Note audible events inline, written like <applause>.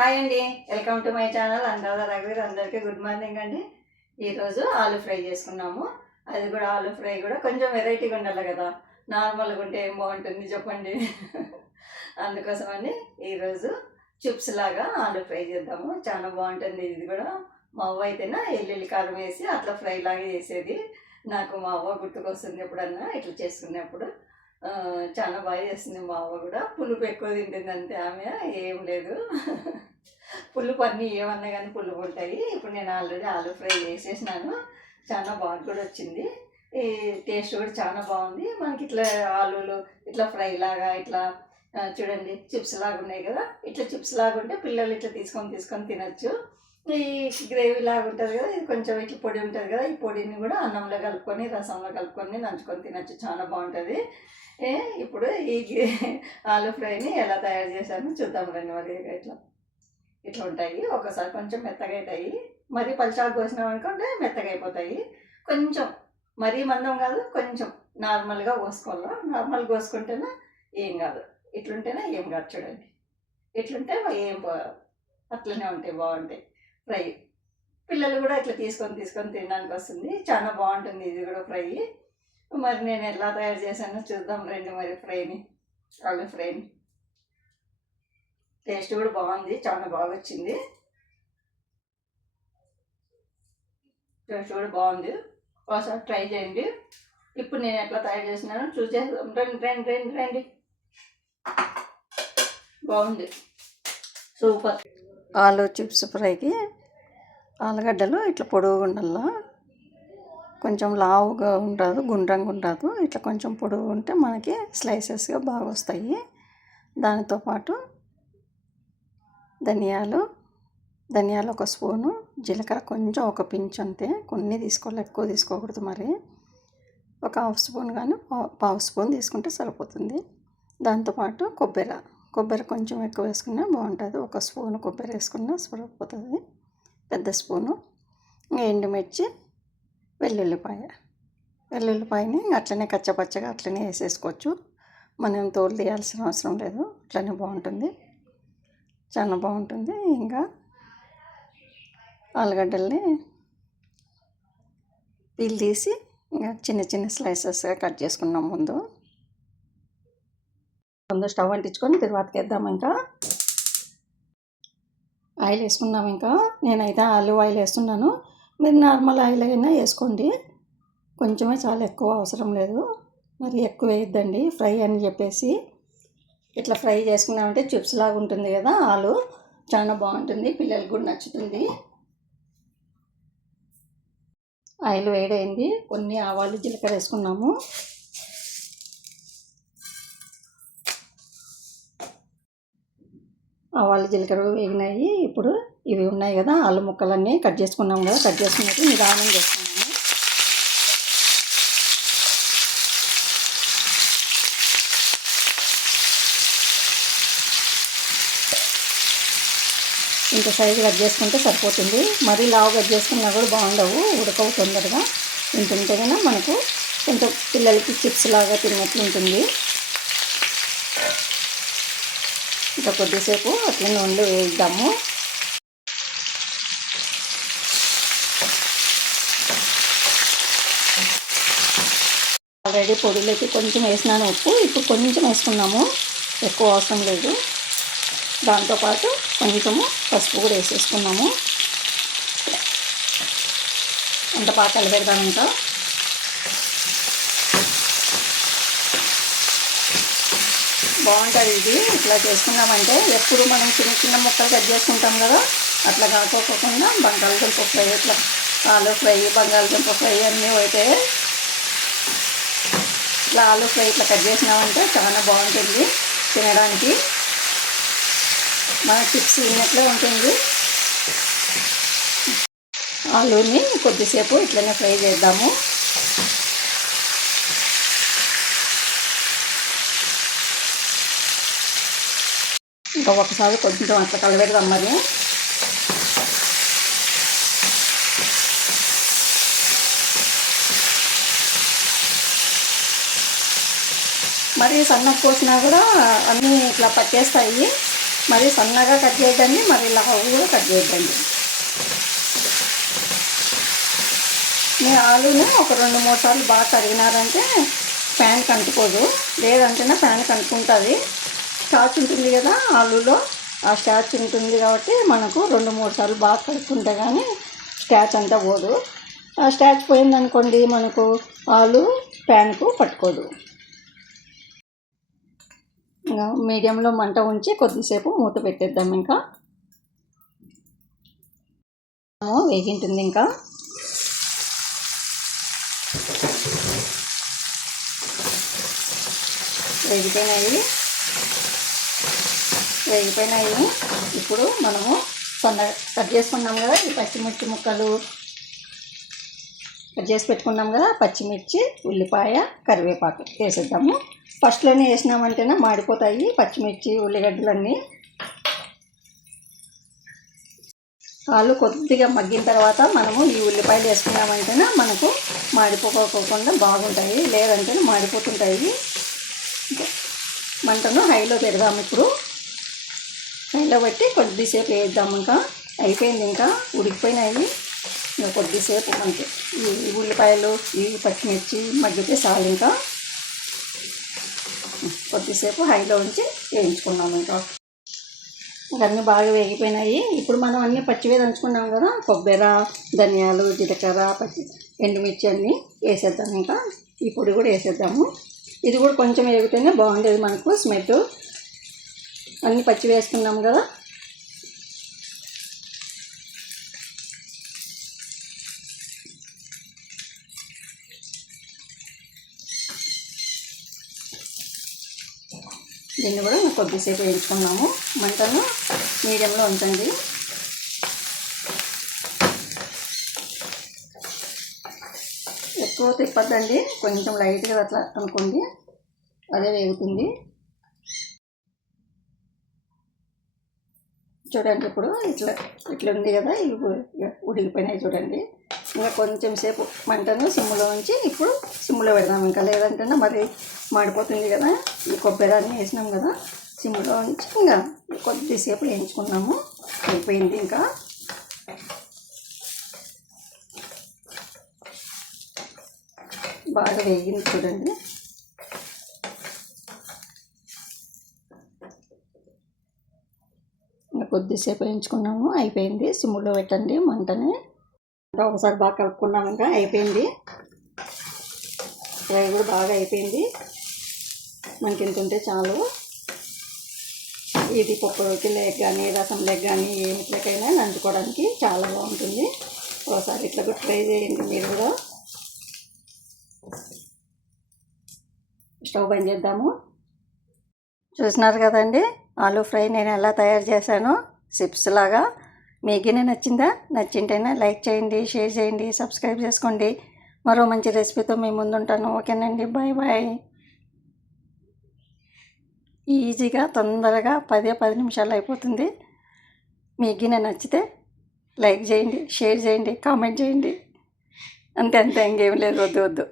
Hi అండి welcome to my channel. Anuradha రఘువీర్ అందరికీ good morning అండి. ఈరోజు ఆలు ఫ్రై చేసుకున్నాము. అది కూడా ఆలు ఫ్రై కూడా కొంచెం వెరైటీగా ఉండాలి కదా. నార్మల్గా ఉంటే ఏం బాగుంటుంది చెప్పండి. అందుకోసమని ఈరోజు చిప్స్ లాగా ఆలు ఫ్రై చేద్దాము. చాలా బాగుంటుంది. ఇది కూడా మా అవ్వ అయితేనా ఎల్లుల్లి కారం వేసి అట్లా ఫ్రై లాగా చేసేది. నాకు మా అవ్వ గుర్తుకొస్తుంది ఎప్పుడన్నా ఇట్లా చేసుకున్నప్పుడు. చాలా బాగా చేస్తుంది మా అవ్వ కూడా. పులుపు ఎక్కువ తింటుంది అంతే ఆమె. ఏం లేదు. పుల్లు పన్నీ ఏమన్నా కానీ పుల్లు ఉంటాయి. ఇప్పుడు నేను ఆల్రెడీ ఆలు ఫ్రై చేసేసినాను. చాలా బాగుంది కూడా వచ్చింది. ఈ టేస్ట్ కూడా చాలా బాగుంది. మనకి ఇట్లా ఆలులు ఇట్లా ఫ్రై లాగా ఇట్లా చూడండి చిప్స్ లాగా ఉన్నాయి కదా. ఇట్లా చిప్స్ లాగా ఉంటే పిల్లలు ఇట్లా తీసుకొని తీసుకొని తినచ్చు. ఈ గ్రేవీ లాగా ఉంటుంది కదా ఇది కొంచెం ఇట్లా పొడి ఉంటుంది కదా ఈ పొడిని కూడా అన్నంలో కలుపుకొని రసంలో కలుపుకొని నంచుకొని తినచ్చు. చాలా బాగుంటుంది. ఏ, ఇప్పుడు ఈ <laughs> ఆలు ఫ్రైని ఎలా తయారు చేశాను చూద్దాం రండి మరి ఇట్లా. ఇట్లా ఉంటాయి. ఒకసారి కొంచెం మెత్తగా అవుతాయి మరీ పలుచాకు కోసినాం అనుకుంటే మెత్తగా అయిపోతాయి. కొంచెం మరీ మందం కాదు కొంచెం నార్మల్గా కోసుకోవాలా? నార్మల్ కోసుకుంటేనే ఏం కాదు. ఇట్లుంటేనే ఏం కాదు చూడండి. ఇట్లుంటే ఏం అట్లనే ఉంటాయి బాగుంటాయి. ఫ్రై. పిల్లలు కూడా ఇట్లా తీసుకొని తీసుకొని తినడానికి వస్తుంది. చాలా బాగుంటుంది ఇది కూడా ఫ్రై. మరి నేను ఎలా తయారు చేశానో చూద్దాం రండి మరి ఫ్రైని ఆలు ఫ్రైని. టేస్ట్ కూడా బాగుంది చాలా బాగా వచ్చింది. టేస్ట్ కూడా బాగుంది. ఒకసారి ట్రై చేయండి. ఇప్పుడు నేను ఎట్లా తయారు చేసినాను చూసేద్దాం. రండి రండి రండి రండి. బాగుంది. సూపర్. ఆలు చిప్స్ ఫ్రైకి ఆలుగడ్డలు ఇట్లా పొడుగుగా ఉండాలా? కొంచెం లావుగా ఉండదు గుండ్రంగా ఉండదు. ఇట్లా కొంచెం పొడుగు ఉంటే మనకి స్లైసెస్గా బాగా వస్తాయి దానితో పాటు ధనియాలు ధనియాలు ఒక స్పూను జీలకర్ర కొంచెం ఒక పించ్ అంతే. కొన్ని తీసుకోవాలి ఎక్కువ తీసుకోకూడదు మరి. ఒక హాఫ్ స్పూన్ కానీ పావు స్పూన్ తీసుకుంటే సరిపోతుంది. దాంతోపాటు కొబ్బరి కొబ్బరి కొంచెం ఎక్కువ వేసుకున్నా బాగుంటుంది. ఒక స్పూన్ కొబ్బరి వేసుకున్నా సరిపోతుంది. పెద్ద స్పూను ఇంకా ఎండుమిర్చి వెల్లుల్లిపాయ. వెల్లుల్లిపాయని అట్లనే కచ్చపచ్చగా అట్లనే వేసేసుకోవచ్చు. మనం తోలు తీయాల్సిన అవసరం లేదు. అట్లనే బాగుంటుంది. చాలా బాగుంటుంది. ఇంకా ఆలుగడ్డల్ని పీల్ తీసి ఇంకా చిన్న చిన్న స్లైసెస్గా కట్ చేసుకున్నాం ముందు. ముందు స్టవ్ అంటించుకొని తర్వాతకి వేద్దాం ఇంకా. ఆయిల్ వేసుకున్నాం ఇంకా. నేనైతే ఆలివ్ ఆయిల్ వేస్తున్నాను. మీరు నార్మల్ ఆయిల్ అయినా వేసుకోండి. కొంచెమే చాలా ఎక్కువ అవసరం లేదు. మరి ఎక్కువ వేయద్దండి. ఫ్రై అని చెప్పేసి. ఇట్లా ఫ్రై చేసుకున్నామంటే చిప్స్ లాగా ఉంటుంది కదా ఆలు చాలా బాగుంటుంది పిల్లలకు కూడా నచ్చుతుంది. ఆయిల్ వేడైంది కొన్ని ఆవాలు జీలకర్ర వేసుకున్నాము. ఆవాలు జీలకర్ర వేగినాయి. ఇప్పుడు ఇవి ఉన్నాయి కదా ఆలు ముక్కలన్నీ కట్ చేసుకున్నాము కదా కట్ చేసుకున్నట్టు నిదానం చేసుకున్నాము ఇంత సైజు కట్ చేసుకుంటే సరిపోతుంది. మరీ లావు కట్ చేసుకున్నా కూడా బాగుండవు. ఉడకవు తొందరగా. ఇంత కన్నా మనకు కొంచెం పిల్లలకి చిప్స్ లాగా తిన్నట్లు ఉంటుంది. ఇంకా కొద్దిసేపు అట్లా నూనెలో వేద్దాము. ఆల్రెడీ పొడిలోకి కొంచెం వేసినాను ఉప్పు. ఇప్పుడు కొంచెం వేసుకున్నాము. ఎక్కువ అవసరం లేదు. దాంతోపాటు కొంచెము పసుపు కూడా వేసేసుకున్నాము. అంత బాగా కలిపెడదాం ఇంకా? బాగుంటుంది ఇది. ఇట్లా చేసుకున్నామంటే ఎప్పుడు మనం చిన్న చిన్న ముక్కలు కట్ చేసుకుంటాం కదా. అట్లా కాకోకుండా బంగాళదుంప ఫ్రై ఇట్లా ఆలు ఫ్రై బంగాళదుంప ఫ్రై అన్నీ అయితే ఇట్లా ఆలు ఫ్రై ఇట్లా కట్ చేసినామంటే చాలా బాగుంటుంది తినడానికి. బాగా చిప్స్ తిన్నట్లే ఉంటుంది. ఆలూని కొద్దిసేపు ఇట్లనే ఫ్రై చేద్దాము. ఇంకా ఒకసారి కొంచెం అట్లా కలబెడదాం మరి. మరి సన్న పోసినా కూడా అన్నీ ఇట్లా పట్టేస్తాయి. మరి సన్నగా కట్ చేయొద్దండి మరి లావు కూడా కట్ చేయొద్దండి. మీ ఆలుని ఒక రెండు మూడు సార్లు బాగా కడిగినారంటే ప్యాన్ కంటుకోదు. లేదంటేనే ప్యాన్ కంటుకుంటుంది. స్టార్చ్ ఉంటుంది కదా ఆలులో ఆ స్టార్చ్ ఉంటుంది కాబట్టి మనకు రెండు మూడు సార్లు బాగా కడుక్కుంటే కానీ స్టార్చ్ అంతా పోదు. ఆ స్టార్చ్ పోయిందనుకోండి మనకు ఆలు ప్యాన్కు పట్టుకోదు. ఇంకా మీడియంలో మంట ఉంచి కొద్దిసేపు మూత పెట్టేద్దాం ఇంకా. వేగింటుంది ఇంకా. వేగిపోయినాయి. వేగిపోయినాయి. ఇప్పుడు మనము సన్న కట్ చేసుకున్నాం కదా ఈ పచ్చిమిర్చి ముక్కలు. కట్ చేసి పెట్టుకున్నాం కదా పచ్చిమిర్చి ఉల్లిపాయ కరివేపాకు వేసేద్దాము. ఫస్ట్లోనే వేసినామంటేనే మాడిపోతాయి పచ్చిమిర్చి ఉల్లిగడ్డలన్నీ. ఆలు కొద్దిగా మగ్గిన తర్వాత మనము ఈ ఉల్లిపాయలు వేసుకున్నామంటేనే మనకు మాడిపోకోకుండా బాగుంటాయి లేదంటేనే మాడిపోతుంటాయి. మంటను హైలో పెడదాం ఇప్పుడు. హైలో పెట్టి కొద్దిసేపు వేద్దాం ఇంకా. అయిపోయింది ఇంకా ఉడికిపోయినాయి. ఇంకా కొద్దిసేపు మనకి ఈ ఉల్లిపాయలు ఈ పచ్చిమిర్చి మగ్గితే చాలు ఇంకా. కొద్దిసేపు హైలో ఉంచి వేయించుకున్నాము ఇంకా. అన్నీ బాగా వేగిపోయినాయి. ఇప్పుడు మనం అన్నీ పచ్చివే దంచుకున్నాం కదా కొబ్బరి ధనియాలు జీలకర్ర పచ్చి ఎండుమిర్చి అన్నీ వేసేద్దాం ఇంకా. ఈ పొడి కూడా వేసేద్దాము. ఇది కూడా కొంచెం వేగితేనే బాగుండేది మనకు స్మెల్. అన్నీ పచ్చి వేసుకున్నాం కదా దీన్ని కూడా కొద్దిసేపు వేయించుకున్నాము మంటను మీడియంలో ఉంచండి. ఎక్కువ తిప్పద్దండి. కొంచెం లైట్గా అట్లా అనుకోండి అదే వేగుతుంది. చూడండి ఇప్పుడు ఇట్లా ఇట్లా ఉంది కదా ఇవి ఉడికిపోయినాయి చూడండి. ఇంకా కొంచెం సేపు మంటను సిమ్లో ఉంచి ఇప్పుడు సిమ్లో పెడదాం. ఇంకా లేదంటే మరి మాడిపోతుంది కదా. ఈ కొబ్బరి అన్నీ వేసినాం కదా సిమ్లో ఉంచి ఇంకా కొద్దిసేపు వేయించుకున్నాము. అయిపోయింది ఇంకా. బాగా వేగింది చూడండి. ఇంకా కొద్దిసేపు వేయించుకున్నాము. అయిపోయింది. సిమ్లో పెట్టండి మంటని. ఇంకా ఒకసారి బాగా కలుపుకున్నాం ఇంకా అయిపోయింది. ఫ్రై కూడా బాగా అయిపోయింది. మనకి ఇంత ఉంటే చాలు. ఇది పప్పులోకి లేక్ కానీ రసం లెగ్ కానీ ఏమిట్లకైనా నంచుకోవడానికి చాలా బాగుంటుంది. ఒకసారి ఇట్లా కూడా ట్రై చేయండి మీరు కూడా. స్టవ్ బంద్ చేద్దాము. చూసినారు కదండి ఆలూ ఫ్రై నేను ఎలా తయారు చేశాను? సిప్స్ లాగా. మీకు నచ్చిందా? నచ్చింటేనే లైక్ చేయండి షేర్ చేయండి సబ్స్క్రైబ్ చేసుకోండి. మరో మంచి రెసిపీతో మీ ముందుంటాను. ఓకేనండి బాయ్ బాయ్. ఈజీగా తొందరగా పదే పది నిమిషాలు అయిపోతుంది. మీ గిన్నె నచ్చితే లైక్ చేయండి షేర్ చేయండి కామెంట్ చేయండి. అంతే అంతే ఇంకేం లేదు వద్దు వద్దు.